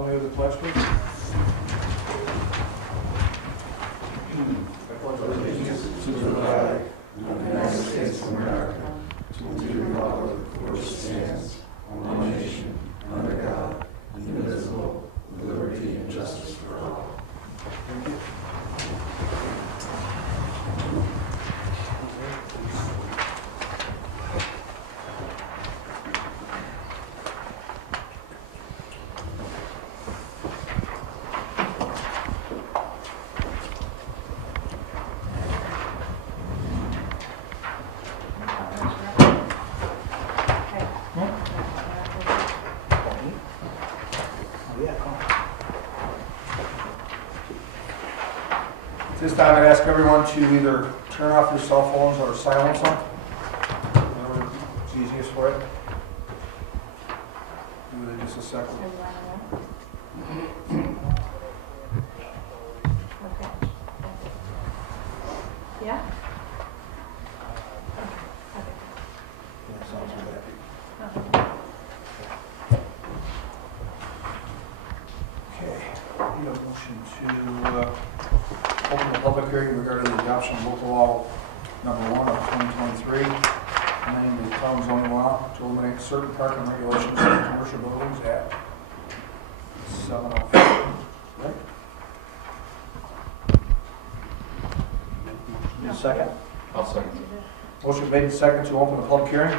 Follow me with the pledge, please. I pledge allegiance to the flag of the United States of America, to the republic for which it stands, one nation, under God, indivisible, with liberty and justice for all. Thank you. This time I ask everyone to either turn off your cell phones or silence them. Whatever is easiest for you. Give it just a second. Okay. Yeah? Yeah, sounds good. Okay, need a motion to open the public hearing regarding the adoption of local law number 1 of 2023, amending the town zoning law to eliminate certain parking regulations in commercial buildings at 7:05. Right? Need a second? I'll second. Motion made and second to open the public hearing.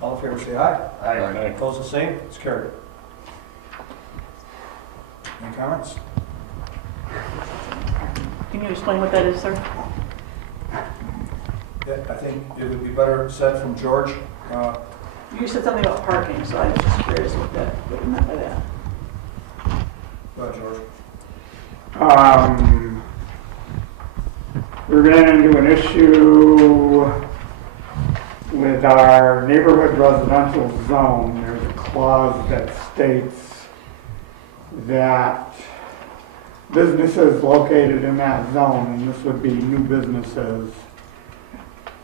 All in favor say aye. Aye. Opposed the same. It's carried. Any comments? Can you explain what that is, sir? Yeah, I think it would be better said from George. You said something about parking, so I was just curious what you meant by that. Go ahead, George. We ran into an issue with our neighborhood residential zone. There's a clause that states that businesses located in that zone, and this would be new businesses,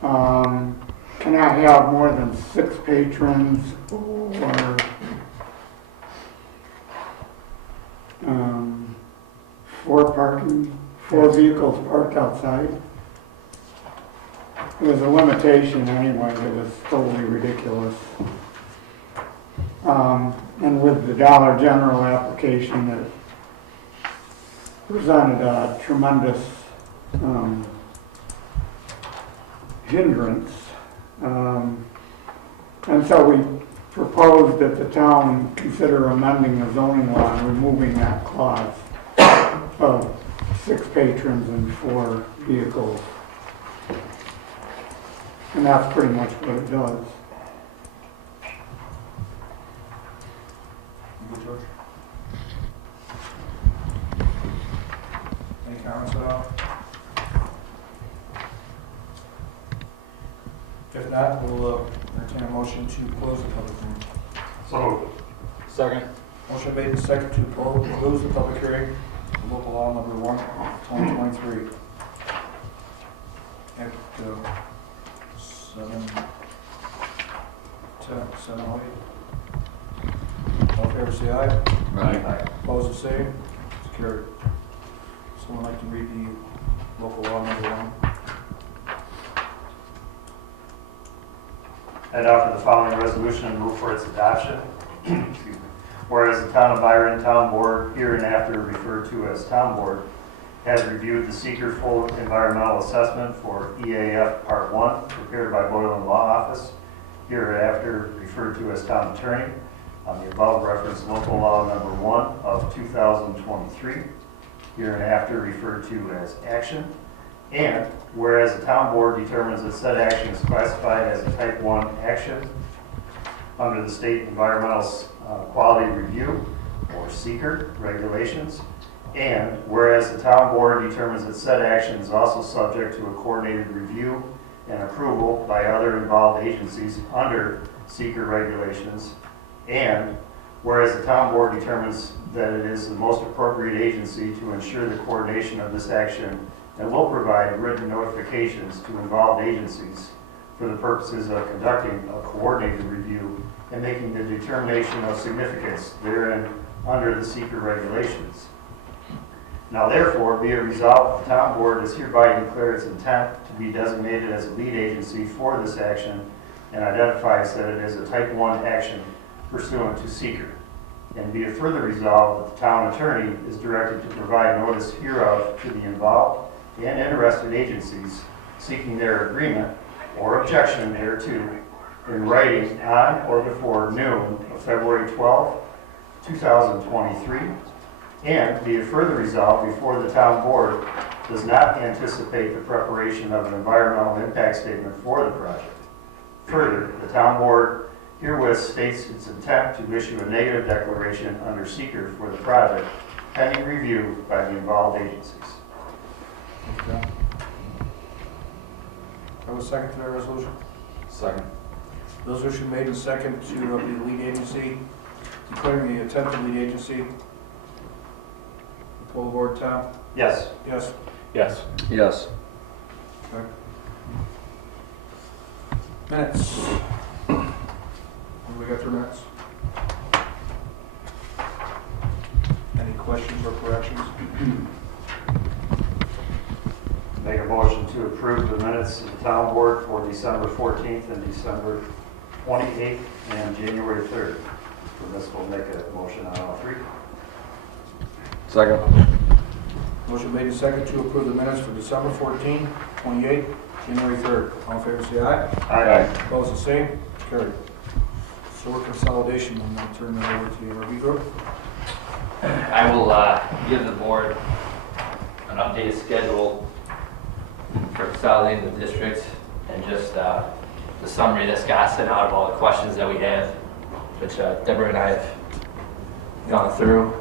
cannot have more than 6 patrons or 4 vehicles parked outside. It was a limitation anyway. It was totally ridiculous. And with the Dollar General application, it presented a tremendous hindrance. And so we proposed that the town consider amending the zoning law and removing that clause of 6 patrons and 4 vehicles. And that's pretty much what it does. You good, George? Any comments at all? If not, we'll entertain a motion to close the public hearing. So. Second. Motion made and second to close the public hearing for local law number 1, 2023. At 7:08. All in favor say aye. Aye. Opposed the same. It's carried. Someone like to read the local law number 1? I'd offer the following resolution and move for its adoption. Excuse me. Whereas the Town of Byron Town Board, hereinafter referred to as Town Board, has reviewed the seeker full environmental assessment for EAF Part 1, prepared by Boylan Law Office, hereafter referred to as Town Attorney, on the above referenced local law number 1 of 2023, hereinafter referred to as Action. And whereas the town board determines that said action is classified as a type 1 action under the state environmental quality review or seeker regulations, and whereas the town board determines that said action is also subject to a coordinated review and approval by other involved agencies under seeker regulations, and whereas the town board determines that it is the most appropriate agency to ensure the coordination of this action and will provide written notifications to involved agencies for the purposes of conducting a coordinated review and making the determination of significance therein under the seeker regulations. Now therefore, be it resolved, the town board does hereby declare its intent to be designated as a lead agency for this action and identifies that it is a type 1 action pursuant to seeker. And be it further resolved that the town attorney is directed to provide notice hereof to the involved and interested agencies seeking their agreement or objection thereto in writing on or before noon of February 12, 2023. And be it further resolved before the town board does not anticipate the preparation of an environmental impact statement for the project. Further, the town board herewith states its intent to issue a negative declaration under seeker for the project pending review by the involved agencies. Okay. Have a second to that resolution? Second. Resolution made and second to be the lead agency, declaring the intent of the lead agency. Pull the board, Tom? Yes. Yes. Yes. Yes. Okay. Minutes. What do we got for minutes? Any questions or corrections? Make a motion to approve the minutes of the town board for December 14th and December 28th and January 3rd. For this, we'll make a motion on all three. Second. Motion made and second to approve the minutes for December 14, 28, January 3rd. All in favor, say aye. Aye. Opposed, the same. Carried. Sewer consolidation, I'm going to turn that over to the RV group. I will give the board an updated schedule for consolidating the districts and just the summary that Scott sent out of all the questions that we have, which Deborah and I have gone through.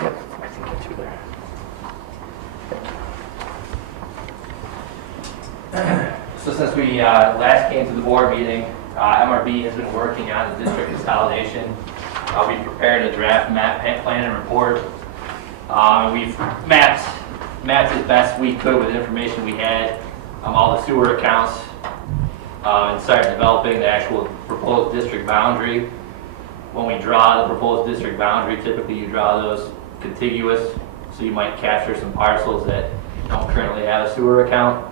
Yep, I think that's you there. So since we last came to the board meeting, MRB has been working on the district consolidation. We prepared a draft map plan and report. We've mapped as best we could with the information we had, all the sewer accounts, and started developing the actual proposed district boundary. When we draw the proposed district boundary, typically you draw those contiguous, so you might capture some parcels that don't currently have a sewer account.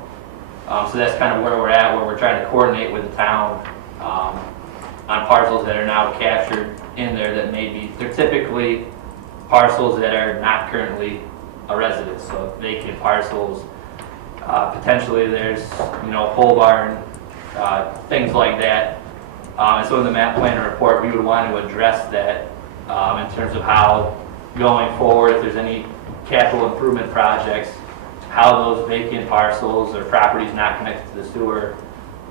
So that's kind of where we're at, where we're trying to coordinate with the town on parcels that are now captured in there that may be, they're typically parcels that are not currently a residence, so vacant parcels. Potentially there's, a pole barn, things like that. And so in the map plan and report, we would want to address that in terms of how going forward, if there's any capital improvement projects, how those vacant parcels or properties not connected to the sewer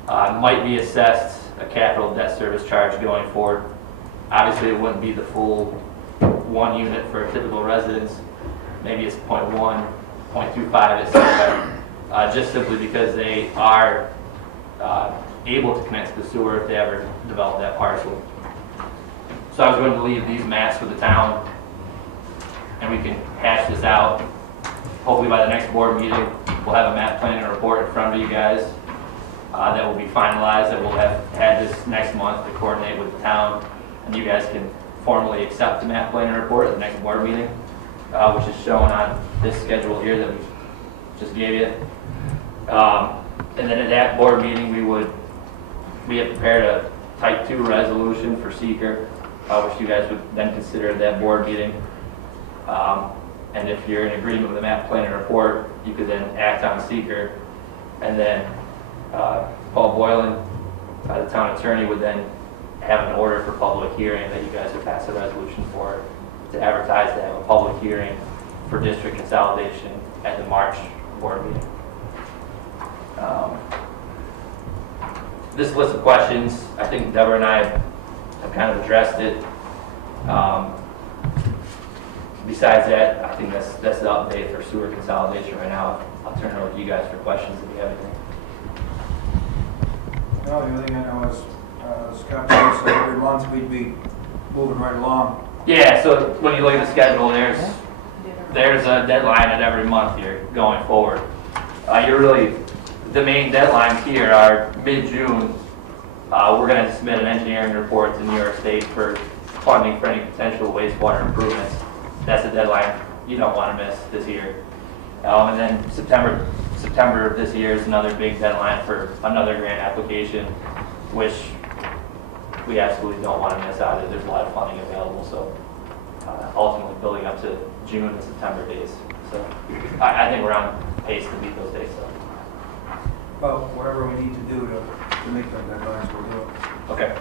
might be assessed a capital debt service charge going forward. Obviously, it wouldn't be the full 1 unit for a typical residence. Maybe it's 0.1, 0.25, etc. Just simply because they are able to connect to the sewer if they ever develop that parcel. So I was going to leave these maps for the town, and we can hash this out. Hopefully by the next board meeting, we'll have a map plan and report in front of you guys that will be finalized, that we'll have had this next month to coordinate with the town, and you guys can formally accept the map plan and report at the next board meeting, which is shown on this schedule here that we just gave you. And then at that board meeting, we have prepared a type 2 resolution for seeker, which you guys would then consider at that board meeting. And if you're in agreement with the map plan and report, you could then act on seeker. And then Paul Boylan, the town attorney, would then have an order for public hearing that you guys would pass a resolution for, to advertise to have a public hearing for district consolidation at the March board meeting. This list of questions, I think Deborah and I have kind of addressed it. Besides that, I think that's the update for sewer consolidation right now. I'll turn it over to you guys for questions if you have anything. No, the only thing I know is Scott said every month we'd be moving right along. Yeah, so when you look at the schedule, there's there's a deadline at every month here going forward. The main deadlines here are mid-June. We're going to submit an engineering report to New York State for funding for any potential wastewater improvements. That's a deadline you don't want to miss this year. And then September of this year is another big deadline for another grant application, which we absolutely don't want to miss out of. There's a lot of funding available, so ultimately building up to June and September days. So I think we're on pace to meet those dates. So. Well, whatever we need to do to make them deadlines, we'll do it. Okay.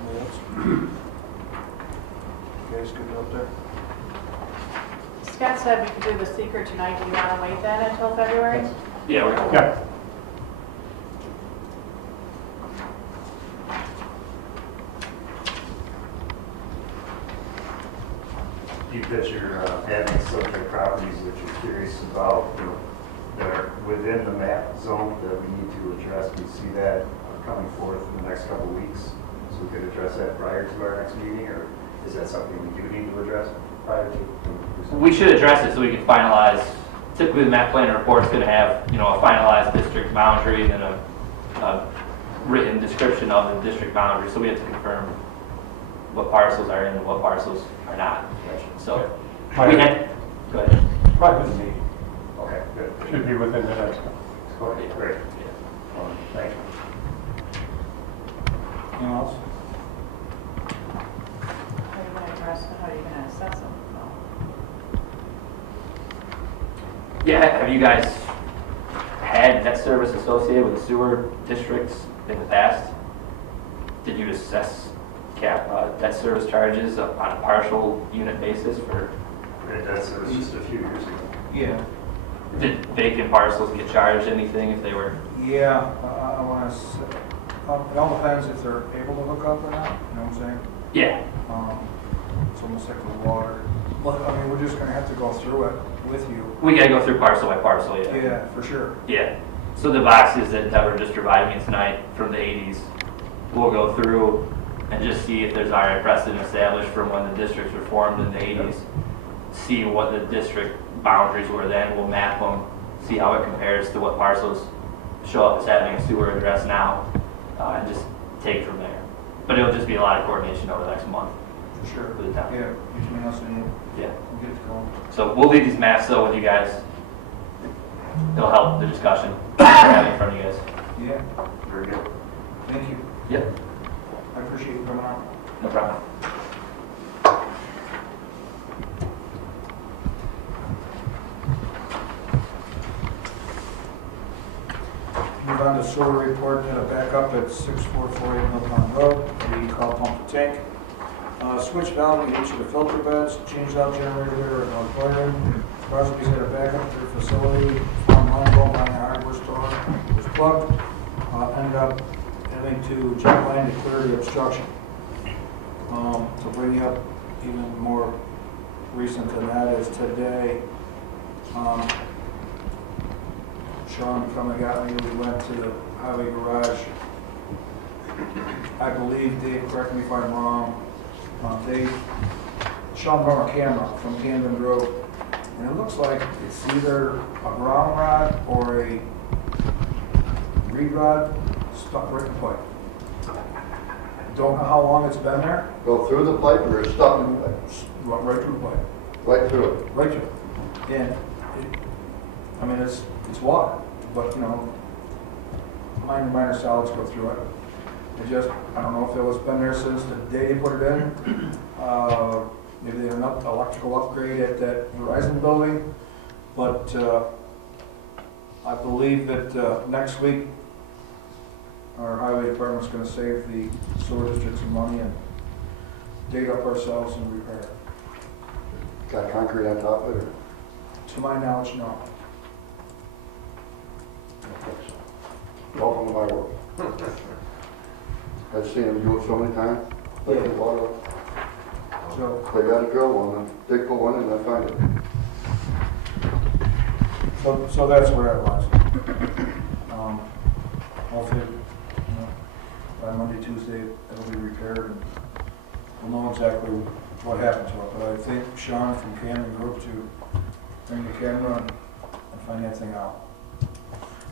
Anything else? You guys good up there? Scott said we could do the seeker tonight. Do you want to wait then until February? Yeah, we're going. Yeah. You picture having subject properties that you're curious about, that are within the map zone that we need to address. We see that coming forth in the next couple of weeks. So we could address that prior to our next meeting, or is that something we do need to address prior to? We should address it so we can finalize. Typically, the map plan report is going to have, a finalized district boundary and a written description of the district boundary. So we have to confirm what parcels are in and what parcels are not. So we had. Go ahead. Right, with me. Okay, good. Should be within the next. Okay, great. Thank you. Anything else? How are you going to address it? How are you going to assess them? Yeah, have you guys had debt service associated with the sewer districts in the past? Did you assess debt service charges on a partial unit basis for? That's just a few years ago. Yeah. Did vacant parcels get charged anything if they were? Yeah, I want to say, it all depends if they're able to hook up or not, you know what I'm saying? Yeah. It's almost like the water. But, I mean, we're just going to have to go through it with you. We gotta go through parcel by parcel, yeah. Yeah, for sure. Yeah. So the boxes that Deborah just provided me tonight from the 80s, we'll go through and just see if there's already precedent established from when the districts were formed in the 80s. See what the district boundaries were then. We'll map them, see how it compares to what parcels show up as having a sewer address now, and just take from there. But it'll just be a lot of coordination over the next month For sure. for the town. Yeah, between us and you. Yeah. We'll get it going. So we'll leave these maps though with you guys. It'll help the discussion we're having in front of you guys. Yeah, Very good. thank you. Yep. I appreciate you coming out. No problem. Move on to sewer report, had a backup at 6448 Mill Pond Road, we call pump to tank. Switch valve in each of the filter beds, changed out generator here at North Byron. Crosby's had a backup at their facility, found line going behind the hardware store, it was plugged. Ended up having to jump line to clear the obstruction. To bring you up even more recent than that is today, Sean come and got me, we went to the highway garage. I believe, Dave, correct me if I'm wrong, Sean brought a camera from Camden Road, and it looks like it's either a ground rod or a reed rod stuck right in the pipe. Don't know how long it's been there, Go through the pipe or it's stuck in the pipe? right through the pipe. Right through it. Right through. And I mean, it's water, but minor solids go through it. It just, I don't know if it was been there since the day they put it in. Maybe they had an electrical upgrade at that Verizon building, but I believe that next week our highway department's going to save the sewer district some money and dig up ourselves and repair it. Got concrete on top of it or? To my knowledge, no. Welcome to my world. I've seen them do it so many times. They Yeah. get water. So, They got a drill one, and they put one in, I find it. so that's where it was. Hopefully, by Monday, Tuesday, it'll be repaired and we'll know exactly what happened to it, but I think Sean from Cameron Group to bring the camera and find that thing out.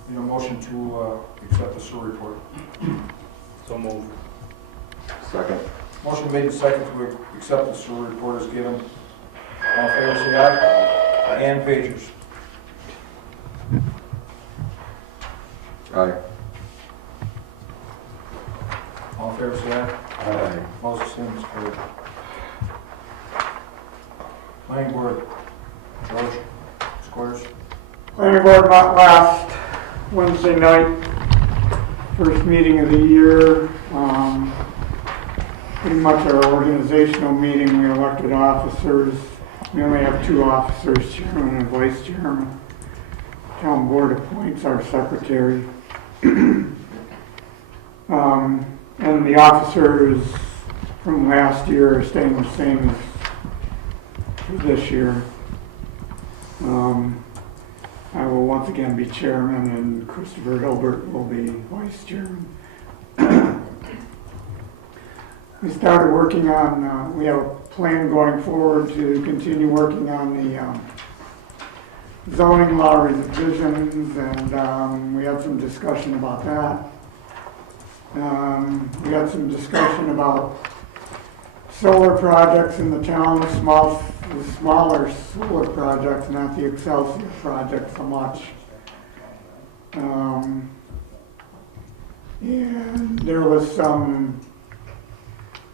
Need a motion to accept the sewer report. So move. Second. Motion made and second to accept the sewer report as given. All in favor, say aye. And pagers. Aye. All in favor, say aye. Aye. Opposed, same as carried. Planning board, George, Squares. Planning board met last Wednesday night, first meeting of the year. Pretty much our organizational meeting, we elected officers. We only have 2 officers, chairman and vice chairman. Town board appoints our secretary. And the officers from last year are staying the same as for this year. I will once again be chairman and Christopher Hilbert will be vice chairman. We started working on, we have a plan going forward to continue working on the zoning law revisions, and we had some discussion about that. We had some discussion about solar projects in the town, the smaller solar projects, not the Excelsior project so much. And there was some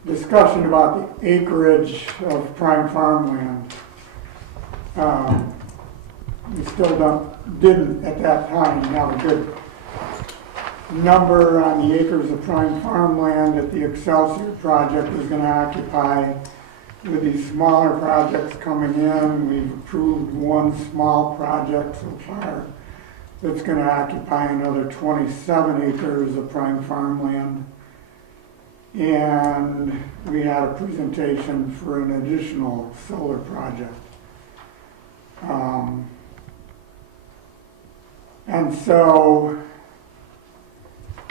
discussion about the acreage of prime farmland. We still didn't at that time have a good number on the acres of prime farmland that the Excelsior project is going to occupy. With these smaller projects coming in, we've approved one small project so far that's going to occupy another 27 acres of prime farmland. And we had a presentation for an additional solar project. And so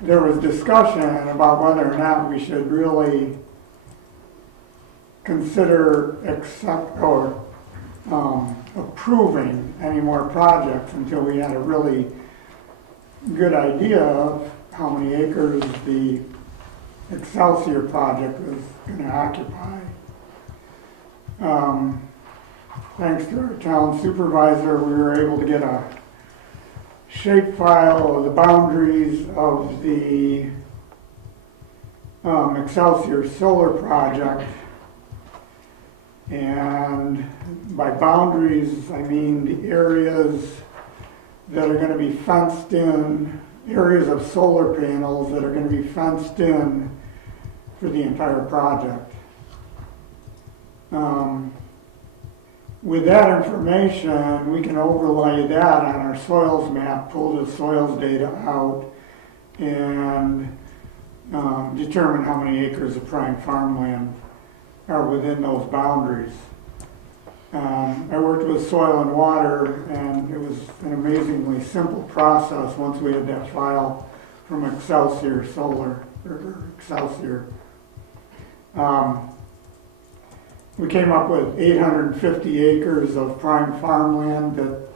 there was discussion about whether or not we should really consider approving any more projects until we had a really good idea of how many acres the Excelsior project was going to occupy. Thanks to our town supervisor, we were able to get a shapefile of the boundaries of the Excelsior solar project. And by boundaries, I mean the areas that are going to be fenced in, areas of solar panels that are going to be fenced in for the entire project. With that information, we can overlay that on our soils map, pull the soils data out, and determine how many acres of prime farmland are within those boundaries. I worked with Soil and Water, and it was an amazingly simple process once we had that file from Excelsior Solar, or Excelsior. We came up with 850 acres of prime farmland that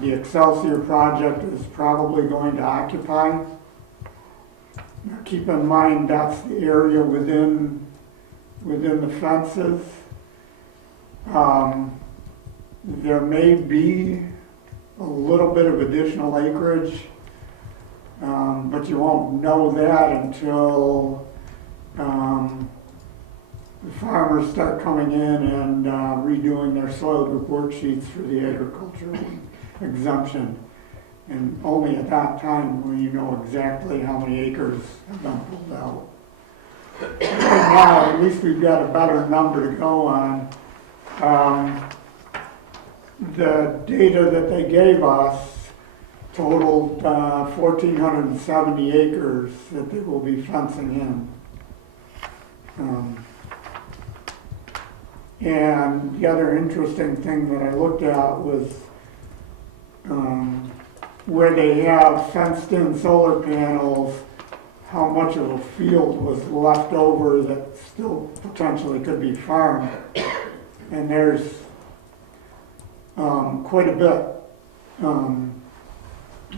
the Excelsior project is probably going to occupy. Now keep in mind that's the area within the fences. There may be a little bit of additional acreage, but you won't know that until the farmers start coming in and redoing their soil group worksheets for the agricultural exemption. And only at that time will you know exactly how many acres have been pulled out. Right now, at least we've got a better number to go on. The data that they gave us totaled 1,470 acres that they will be fencing in. And the other interesting thing that I looked at was where they have fenced in solar panels, how much of a field was left over that still potentially could be farmed. And there's quite a bit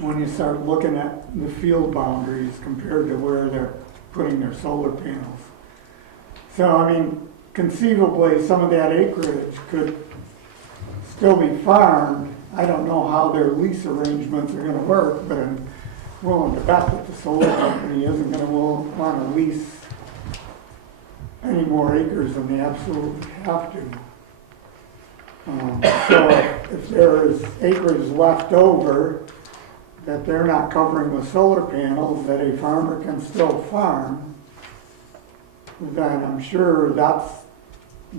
when you start looking at the field boundaries compared to where they're putting their solar panels. So, I mean, conceivably, some of that acreage could still be farmed. I don't know how their lease arrangements are gonna work, but I'm willing to bet that the solar company isn't gonna want to lease any more acres than they absolutely have to. So if there is acreage left over that they're not covering with solar panels that a farmer can still farm, then I'm sure that's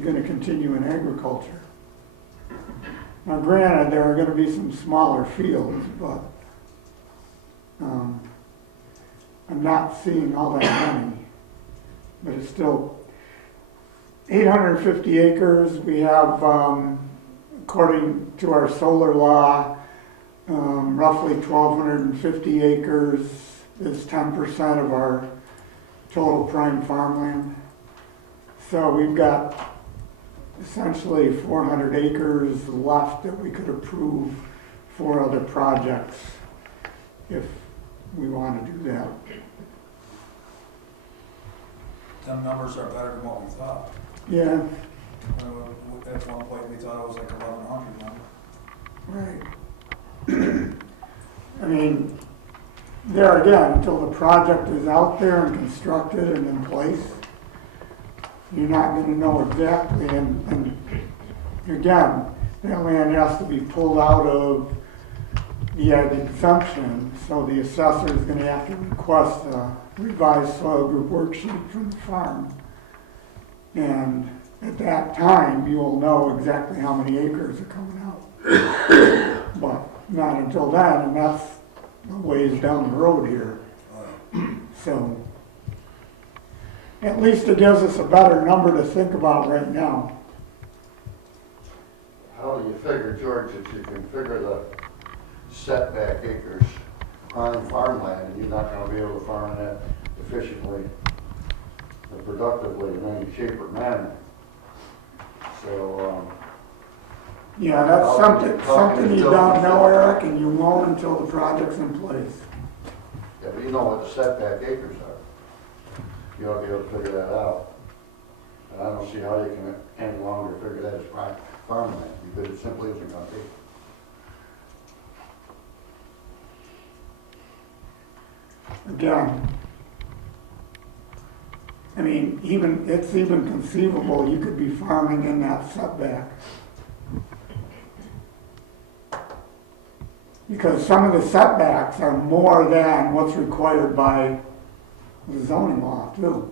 going to continue in agriculture. Now granted, there are going to be some smaller fields, but I'm not seeing all that many. But it's still 850 acres. We have, according to our solar law, roughly 1,250 acres is 10% of our total prime farmland. So we've got essentially 400 acres left that we could approve for other projects if we want to do that. Them numbers are better than what we thought. Yeah, At one point, we thought it was like 1,100 now. right. I mean, there again, until the project is out there and constructed and in place, you're not going to know exactly. And again, that land has to be pulled out of the ag exemption, so the assessor is going to have to request a revised soil group worksheet from the farm. And at that time, you will know exactly how many acres are coming out. But not until then, and that's a ways down the road here. So at least it gives us a better number to think about right now. How do you figure, George, that you can figure the setback acres on farmland and you're not gonna be able to farm that efficiently and productively in any shape or manner? So, Yeah, that's something you don't know, Eric, and you won't until the project's in place. yeah, but you know what the setback acres are. You ought to be able to figure that out. And I don't see how you can any longer figure that as farmland, because it simply isn't gonna be. Again, I mean, it's even conceivable you could be farming in that setback. Because some of the setbacks are more than what's required by the zoning law too.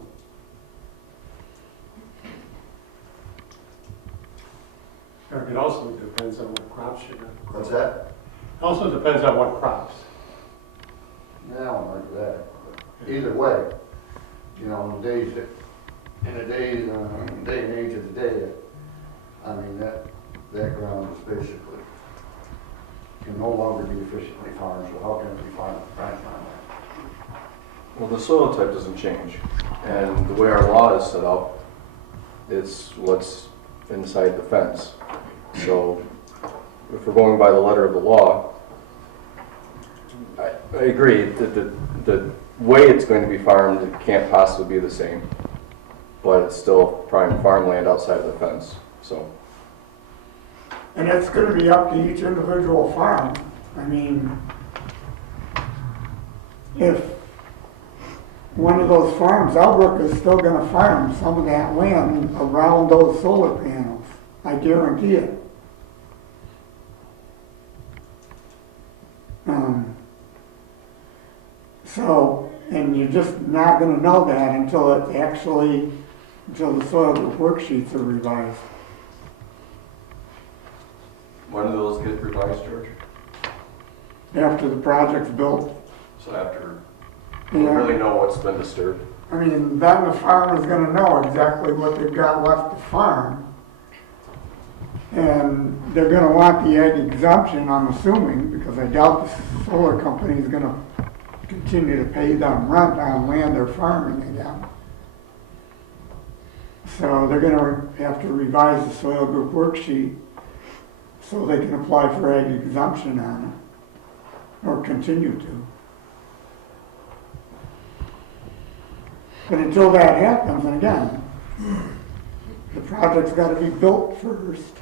Eric, it also depends on what crops you're going to grow. What's that? It also depends on what crops. Yeah, I don't like that. But either way, you know, in the day and age of the day, I mean, that ground is basically, can no longer be efficiently farmed, so how can it be farmed? Well, the soil type doesn't change, and the way our law is set up, it's what's inside the fence. So if we're going by the letter of the law, I agree that the way it's going to be farmed, it can't possibly be the same, but it's still prime farmland outside of the fence, so. And it's gonna be up to each individual farm. I mean, if one of those farms, Albrook is still gonna farm some of that land around those solar panels. I guarantee it. So, and you're just not gonna know that until the soil group worksheets are revised. When do those get revised, George? After the project's built. So after we Yeah. really know what's been disturbed. I mean, then the farmer's gonna know exactly what they've got left to farm. And they're gonna want the ag exemption, I'm assuming, because I doubt the solar company's gonna continue to pay them rent on land they're farming again. So they're gonna have to revise the soil group worksheet so they can apply for ag exemption on it, or continue to. But until that happens, and again, the project's gotta be built first.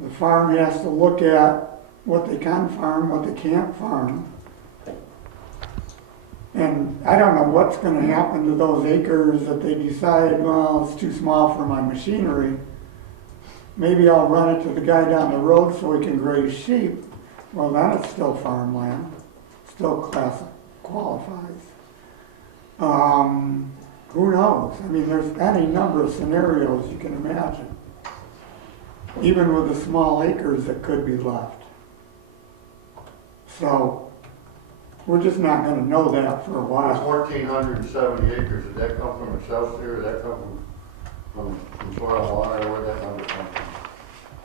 The farm has to look at what they can farm, what they can't farm. And I don't know what's gonna happen to those acres that they decide, well, it's too small for my machinery. Maybe I'll run it to the guy down the road so he can graze sheep. Well, then it's still farmland, still qualifies. Who knows? I mean, there's any number of scenarios you can imagine. Even with the small acres that could be left. So, we're just not gonna know that for a It's while. 1,470 acres, did that come from Excelsior, did that come from soil and water, where'd that number come from?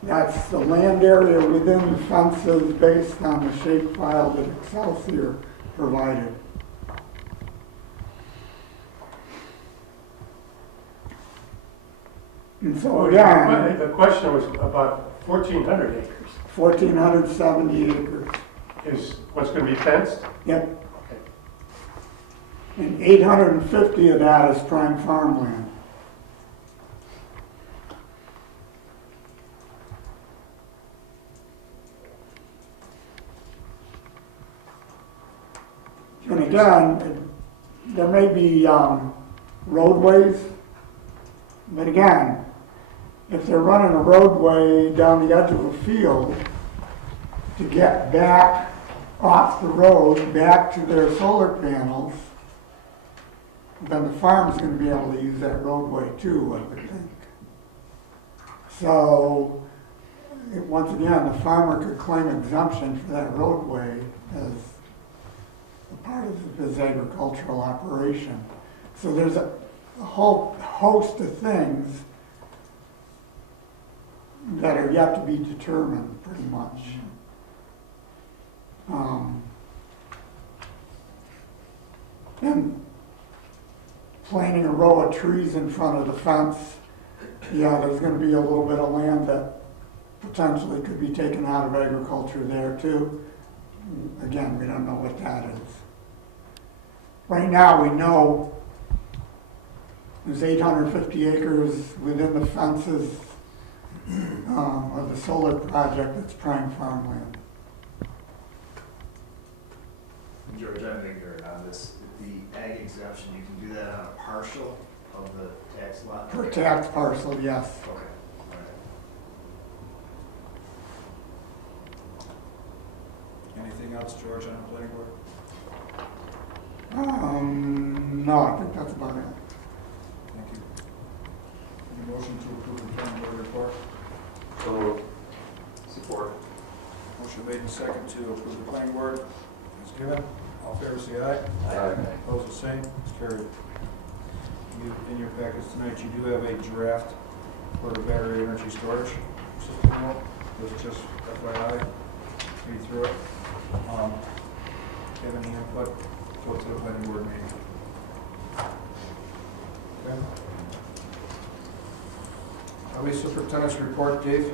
That's the land area within the fences based on the shape file that Excelsior provided. And so again, The question was about 1,400 acres. 1,470 acres. Is what's going to be fenced? Yep. And 850 of that is prime farmland. And again, there may be roadways, but again, if they're running a roadway down the edge of a field to get back off the road, back to their solar panels, then the farm's gonna be able to use that roadway too, I would think. So, once again, the farmer could claim exemption for that roadway as a part of his agricultural operation. So there's a whole host of things that are yet to be determined, pretty much. And planting a row of trees in front of the fence, yeah, there's gonna be a little bit of land that potentially could be taken out of agriculture there too. Again, we don't know what that is. Right now, we know there's 850 acres within the fences of the solar project that's prime farmland. George, I'm ignorant on this. The ag exemption, you can do that on a partial of the tax lot? Per tax parcel, yes. Okay, all right. Anything else, George, on the planning board? No, I think that's about it. Thank you. Any motion to approve the planning board report? So moved. Support. Motion made and second to approve the planning board is given. All in favor, say aye. Aye. Opposed, the same. It's carried. In your packets tonight, you do have a draft for the battery energy storage system. This is just FYI. Read through it. Have any input? Go to the planning board meeting. Okay. Highway superintendent's report, Dave.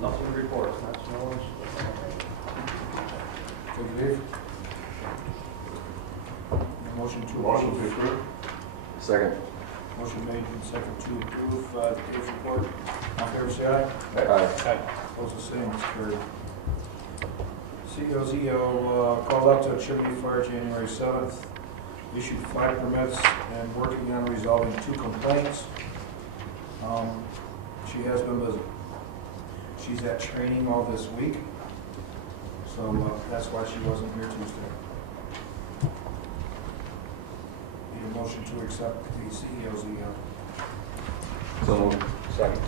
Nothing to report, that's no one. Good, Dave. Motion to approve. Second. Motion made and second to approve Dave's report. All in favor, say aye. Aye. Opposed, the same. It's carried. COZO called out to a chimney fire January 7th, issued 5 permits, and working on resolving 2 complaints. She has been busy. She's at training all this week, so that's why she wasn't here Tuesday. Need a motion to accept the COZO. So moved. Second.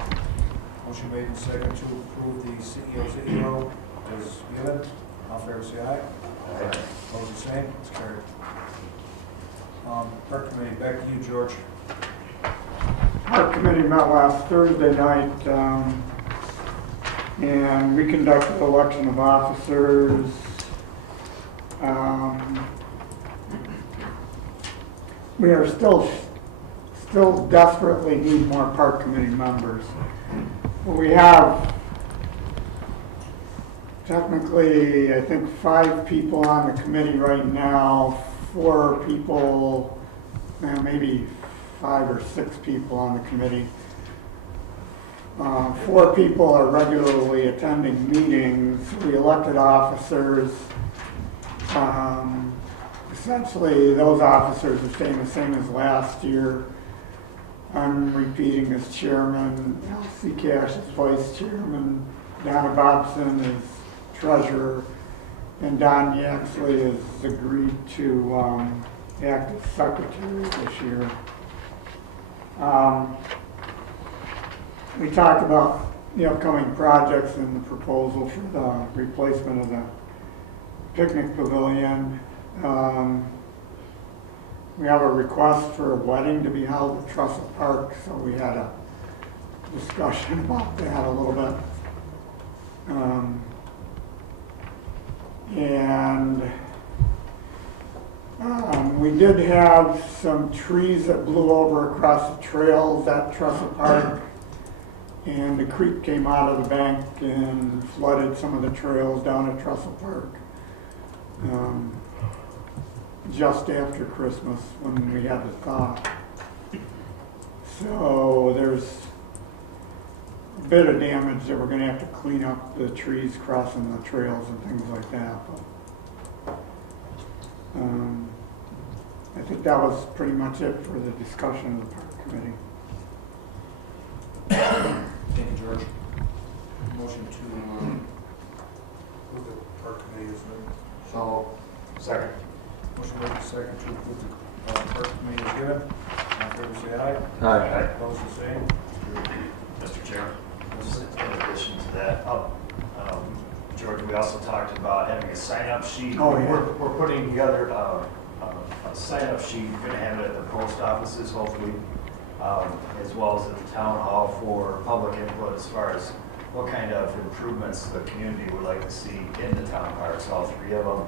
Motion made and second to approve the COZO as given. All in favor, say aye. Aye. Opposed, the same. It's carried. Park committee, back to you, George. Our committee met last Thursday night, and we conducted election of officers. We are still desperately need more park committee members. We have technically, I think, 5 people on the committee right now, 4 people, maybe 5 or 6 people on the committee. 4 people are regularly attending meetings. We elected officers. Essentially, those officers are staying the same as last year. I'm repeating as chairman, L.C. Cash as vice chairman, Donna Bobson is treasurer, and Don Yaxley has agreed to act as secretary this year. We talked about the upcoming projects and the proposal for the replacement of the picnic pavilion. We have a request for a wedding to be held at Trussell Park, so we had a discussion about that a little bit. We did have some trees that blew over across the trails at Trussell Park, and the creek came out of the bank and flooded some of the trails down at Trussell Park. Just after Christmas when we had the thaw. So there's a bit of damage that we're going to have to clean up, the trees crossing the trails and things like that. But, I think that was pretty much it for the discussion of the park committee. Thank you, George. Motion to approve the park committee is written. So, Second. Motion made second to approve the park committee is given. All in favor, say aye. Aye. Opposed, the same. Mr. Chair, just in addition to that, George, we also talked about having a sign-up sheet. Oh, yeah. We're putting together a sign-up sheet. We're gonna have it at the post offices, hopefully, as well as at the town hall for public input as far as what kind of improvements the community would like to see in the town parks, all 3 of them.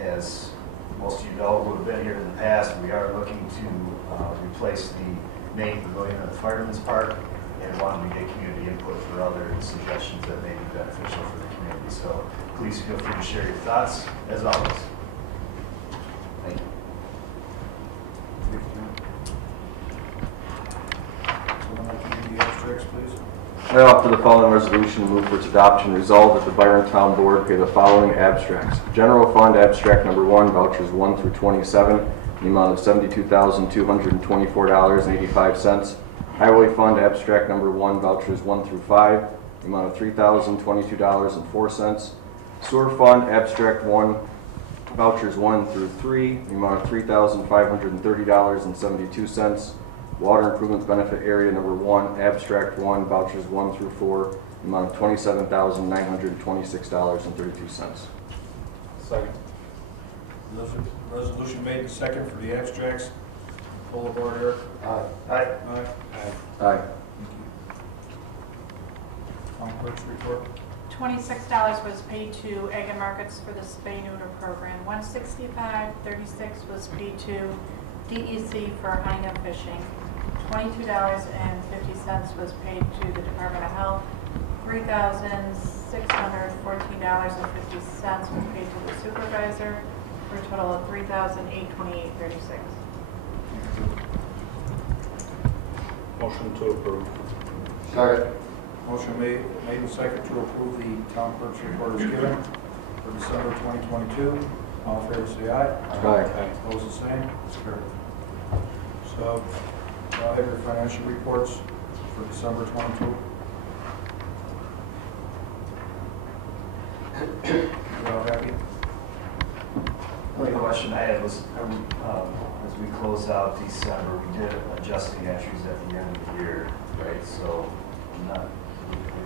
As most of you know who have been here in the past, we are looking to replace the main pavilion at the Fireman's Park and wanting to get community input for other suggestions that may be beneficial for the community. So please feel free to share your thoughts, as always. Thank you. Someone like to read the abstracts, please? I offer the following resolution to move for its adoption. Resolved that the Byron Town Board pay the following abstracts. General Fund Abstract Number 1, vouchers 1 through 27, in the amount of $72,224.85. Highway Fund Abstract Number 1, vouchers 1 through 5, in the amount of $3,022.04. Sewer Fund Abstract 1, vouchers 1 through 3, in the amount of $3,530.72. Water Improvements Benefit Area Number 1, Abstract 1, vouchers 1 through 4, the amount of $27,926.32. Second. Resolution made and second for the abstracts. Full the board, Eric. aye. Aye. Aye. Town clerk's report. $26 was paid to Egg and Markets for the spay neuter program. $165.36 was paid to DEC for hunting and fishing. $22.50 was paid to the Department of Health. $3,614.50 was paid to the supervisor, for a total of $3,828.36. Motion to approve. Second. Motion made and second to approve the town clerk's report is given for December 2022. All in favor, say aye. Aye. Opposed, the same. Carried. So, I'll have your financial reports for December 22. You all happy? The only question I had was, as we close out December, we did adjusting entries at the end of the year, right? So, are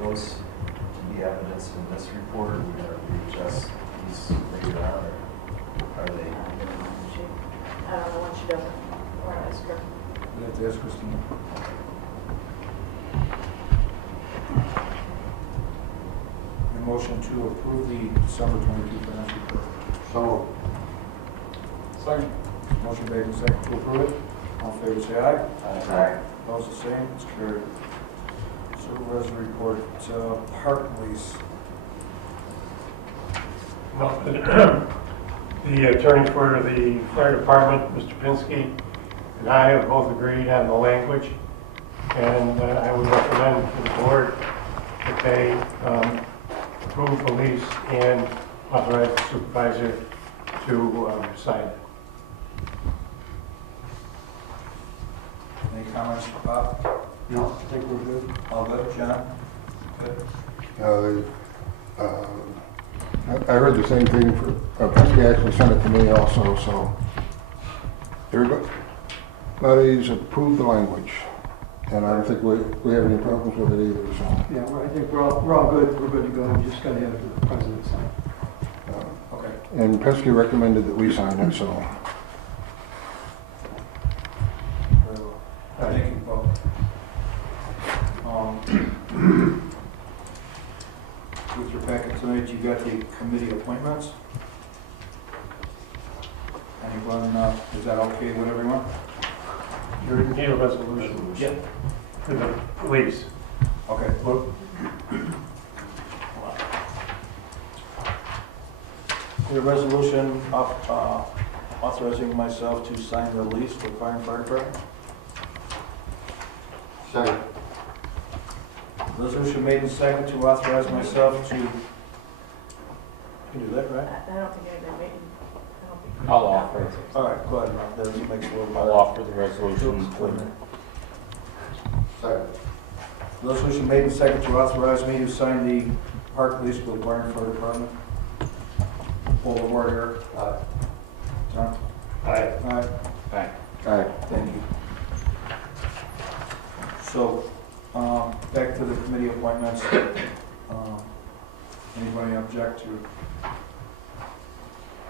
those to be evidenced in this report, or are we going to readjust these later on, or are they? I don't know when she does it, or ask her. You have to ask Christina. motion to approve the December 22 financial report. So, Second. Motion made and second to approve it. All in favor, say aye. Aye. Opposed, the same. It's carried. Supervisor report, park lease. Well, the attorney for the fire department, Mr. Pinsky, and I have both agreed on the language, and I would recommend to the board that they approve the lease and authorize the supervisor to sign it. Any comments, Bob? no, I think we're good. All good, John? Good. I heard the same thing for, Pesky actually sent it to me also, so everybody's approved the language, and I don't think we have any problems with it either, so. Yeah, well, I think we're all good, we're good to go, we just gotta have the president sign. Okay. And Pesky recommended that we sign it, so. Very well. Thank you, Bob. With your packet tonight, you got the committee appointments. Anyone, is that okay with everyone? You need a resolution. Yeah. For the lease. Okay. Look, The resolution of authorizing myself to sign the lease with Fire and Fire Department. Second. Resolution made and second to authorize myself to, you can do that, right? I don't think anybody waiting. I'll offer it. All right, go ahead, Ron. That makes it a little I'll better. offer the resolution. Second. Resolution made and second to authorize me to sign the park lease with Byron Fire Department. Pull the board here. Aye. John? Aye. Aye. Aye. Aye. Thank you. So, back to the committee appointments. Anybody object to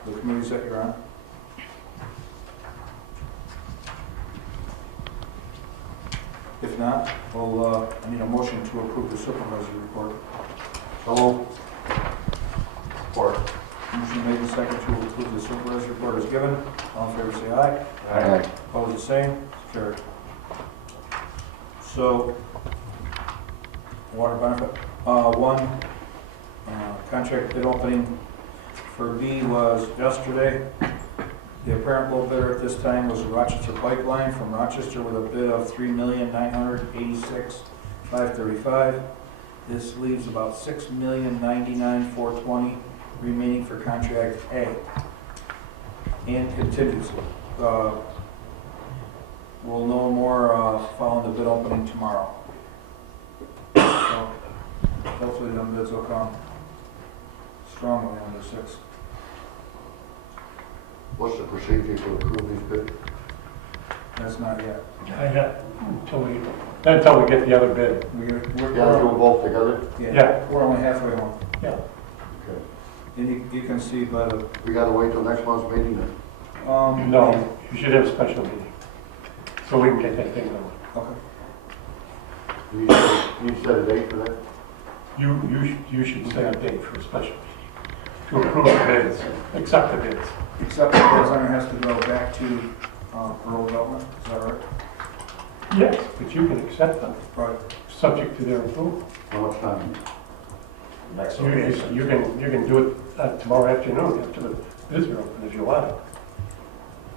the committees that you're on? If not, well, I need a motion to approve the supervisor report. So, Support. Motion made and second to approve the supervisor report is given. All in favor, say aye. Aye. Opposed, the same. Carried. So, water benefit, contract bid opening for B was yesterday. The apparent low bidder at this time was Rochester Pipeline from Rochester with a bid of $3,986,535. This leaves about $6,099,420 remaining for contract A and contingency. We'll know more following the bid opening tomorrow. So hopefully them bids will come strongly on the 6th. what's the procedure to approve these bids? That's not yet. until we get the other bid. We're You gotta do them both together? Yeah. We're only halfway home. Yeah. Okay. And you can see by the, We gotta wait till next month's meeting then? No, you should have a special meeting, so we can get that thing going. Okay. You set a date for that? You should set a date for a special meeting to approve the bids, accept the bids. Except the designer has to go back to rural development, is that right? Yes, but you can accept them, Right. subject to their approval. How much time? Next You can do it tomorrow afternoon after the bids are open if you want.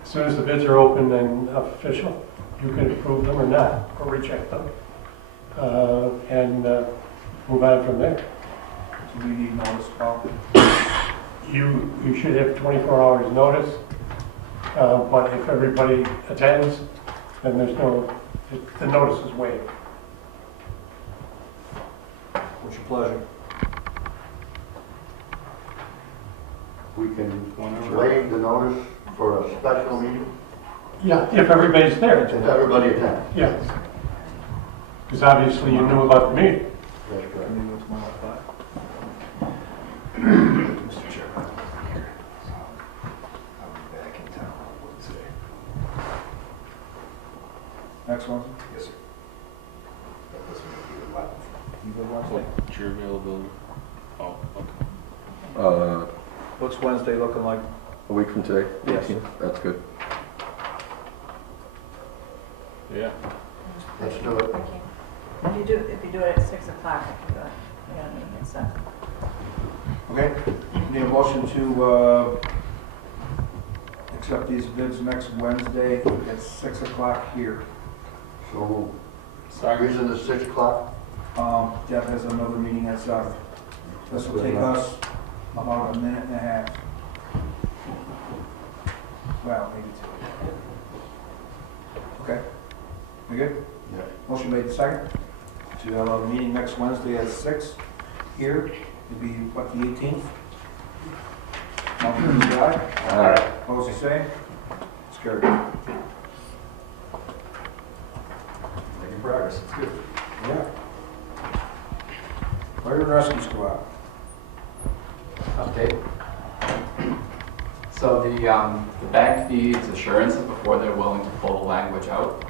As soon as the bids are open and official, you can approve them or not, or reject them, and move on from there. Do we need notice, Paul? You should have 24 hours notice, but if everybody attends, then the notice is waived. What's your pleasure? We can waive the notice for a special meeting? Yeah, if everybody's there. If everybody attends? Yes. Because obviously you knew about the meeting. That's correct. Can you go tomorrow at 5? Mr. Chairman, I'm here, so I'll be back in town on Wednesday. Next one? Yes, sir. That was going to be the 11th. You go Wednesday? What's your availability? Oh, What's Wednesday looking like? A week from today? Yes. 18th? That's good. Yeah. Let's do it. If you do it at 6 o'clock, I can do it. I got a meeting at 7. Okay, need a motion to accept these bids next Wednesday at 6 o'clock here. So, Sorry. reason is 6 o'clock? Deb has another meeting at 7. This will take us about a minute and a half. Well, maybe 2. Okay, we good? Yeah. Motion made second to have a meeting next Wednesday at 6 here. It'll be, what, the 18th? All in favor, say aye. Aye. Opposed, the same. It's carried. Making progress, it's good. Yeah. Fire and rescue squad. Okay. So the bank needs assurances before they're willing to pull the language out.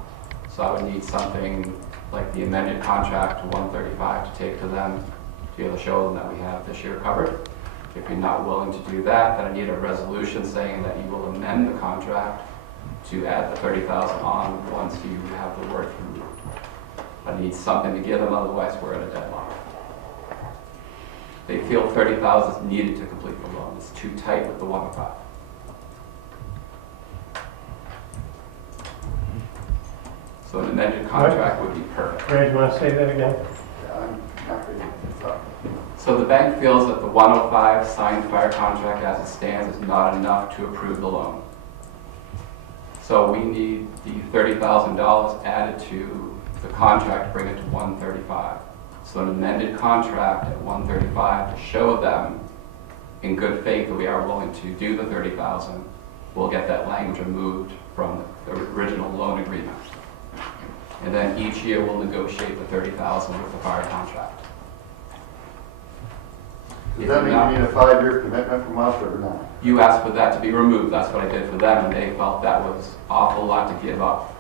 So I would need something like the amended contract to 135 to take to them to be able to show them that we have this year covered. If you're not willing to do that, then I need a resolution saying that you will amend the contract to add the 30,000 on once you have the work removed. I need something to give them, otherwise we're at a deadline. They feel 30,000 is needed to complete the loan. It's too tight with the 105. So an amended contract would be perfect. Brad, you want to say that again? I'm not ready to get up. So the bank feels that the 105 signed fire contract as it stands is not enough to approve the loan. So we need the $30,000 added to the contract to bring it to 135. So an amended contract at 135 to show them in good faith that we are willing to do the 30,000. We'll get that language removed from the original loan agreement. And then each year we'll negotiate the 30,000 with the fire contract. Does that mean you need a 5-year commitment from us or not? You asked for that to be removed, that's what I did for them, and they felt that was an awful lot to give up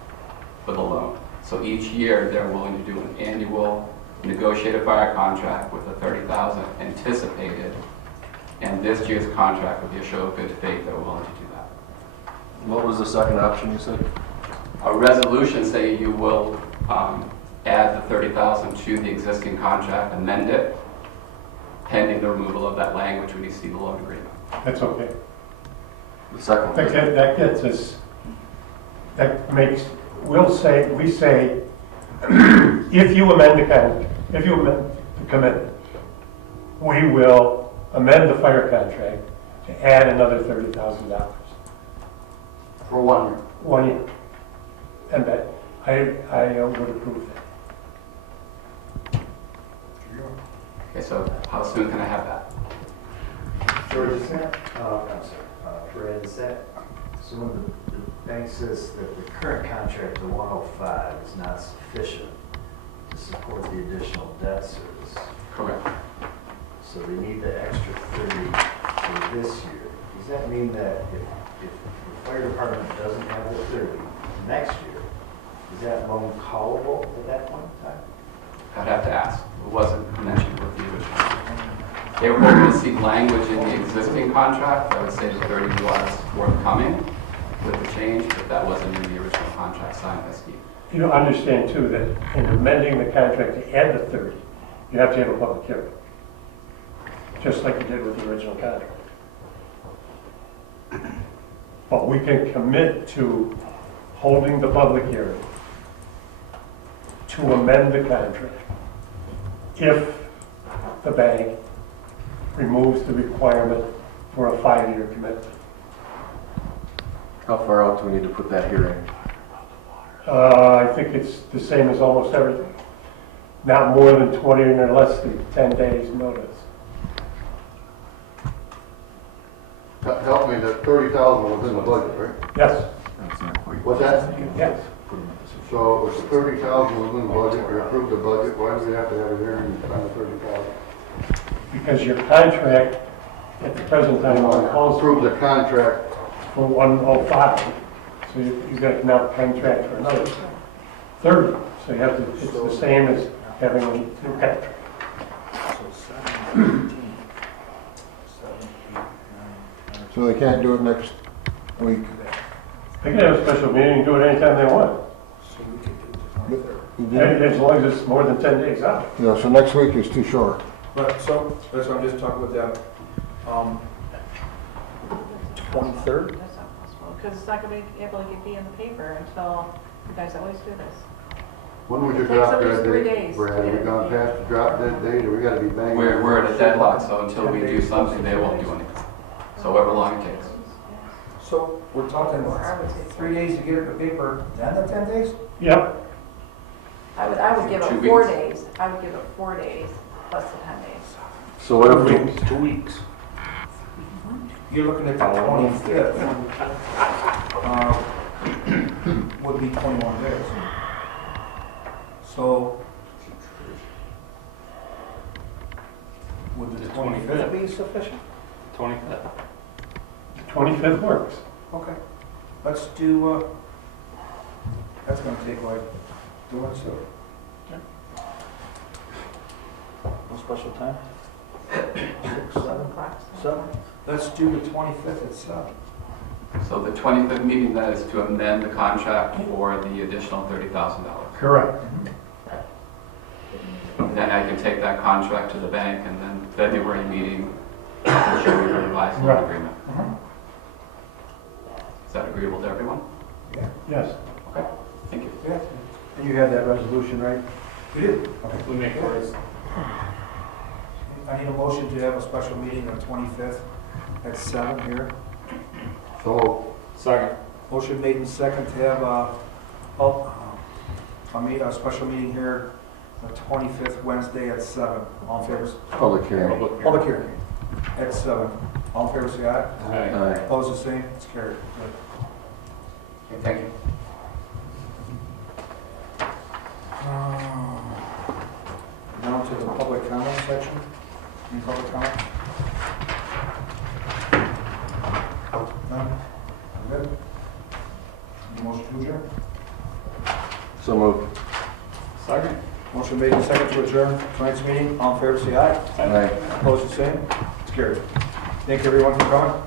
for the loan. So each year, they're willing to do an annual negotiated fire contract with the 30,000 anticipated, and this year's contract would be a show of good faith they're willing to do that. What was the second option you said? A resolution saying you will add the 30,000 to the existing contract, amend it, pending the removal of that language when you see the loan agreement. That's okay. The second. That gets us, that makes, we say, if you amend the contract, if you amend the commitment, we will amend the fire contract to add another $30,000. For 1 year? 1 year. And that, I would approve that. Okay, so how soon can I have that? George, is that, I'm sorry, Brad, is that, so when the bank says that the current contract, the 105, is not sufficient to support the additional debt service, Correct. so they need the extra 30 for this year, does that mean that if the fire department doesn't have the 30 next year, is that loan callable at that point in time? I'd have to ask. It wasn't mentioned with the original. They were hoping to see language in the existing contract. I would say the 30 was forthcoming with the change, but that wasn't in the original contract signed by Steve. You understand too that in amending the contract to add the 30, you have to have a public hearing. Just like you did with the original contract. But we can commit to holding the public hearing to amend the contract if the bank removes the requirement for a 5-year commitment. How far out do we need to put that hearing? I think it's the same as almost everything. Not more than 20 or less than 10 days notice. Help me, that 30,000 was in the budget, right? Yes, What's that? yes. So if the 30,000 was in the budget, we approved the budget, why do we have to have a hearing and spend the 30,000? Because your contract at the present time calls Approve the contract, for 105. So you got now contract for another 30. So you have to, it's the same as having a new contract. So 17, 17, So they can't do it next week. They can have a special meeting and do it anytime they want, So we could do the 23rd. as long as it's more than 10 days out. Yeah, so next week is too short. But, so, that's what I'm just talking with them. 23rd? That's not possible, because it's not gonna be able to be in the paper until, you guys always do this. When would you It takes drop at least that 3 date? days. Brad, we gone past the drop dead date, or we gotta be banging? We're at a deadlock, so until we do something, they won't do anything. So however long it takes. So we're talking 3 days to get it in the paper, then the 10 days? Yep, I would give 2 it 4 weeks. days. I would give it 4 days plus the 10 days. So what if we, 2 weeks. You're looking at the 25th. Would be 21 days. So would the 25th be sufficient? 25th. 25th works. Okay. Let's do, that's gonna take like, do it so. No special time? 6, 7, o'clock. 7? Let's do the 25th at 7. So the 25th meeting, that is to amend the contract for the additional $30,000. Correct. Then I can take that contract to the bank, and then February meeting, I'll show you the revised loan Right. agreement. Is that agreeable to everyone? Yes. Okay, thank you. Yeah. And you have that resolution, right? We did. We make it. I need a motion to have a special meeting on 25th at 7 here. So, Second. Motion made and second to have a special meeting here the 25th Wednesday at 7. All in favor? public hearing? Public hearing at 7. All in favor, say aye. Aye. Opposed, the same. It's carried. Good. Okay, thank you. Down to the public comment section. Any public comment? None? Good. Motion to adjourn. So moved. Second. Motion made and second to adjourn tonight's meeting. All in favor, say aye. Aye. Opposed, the same. It's carried. Thank you, everyone, for coming.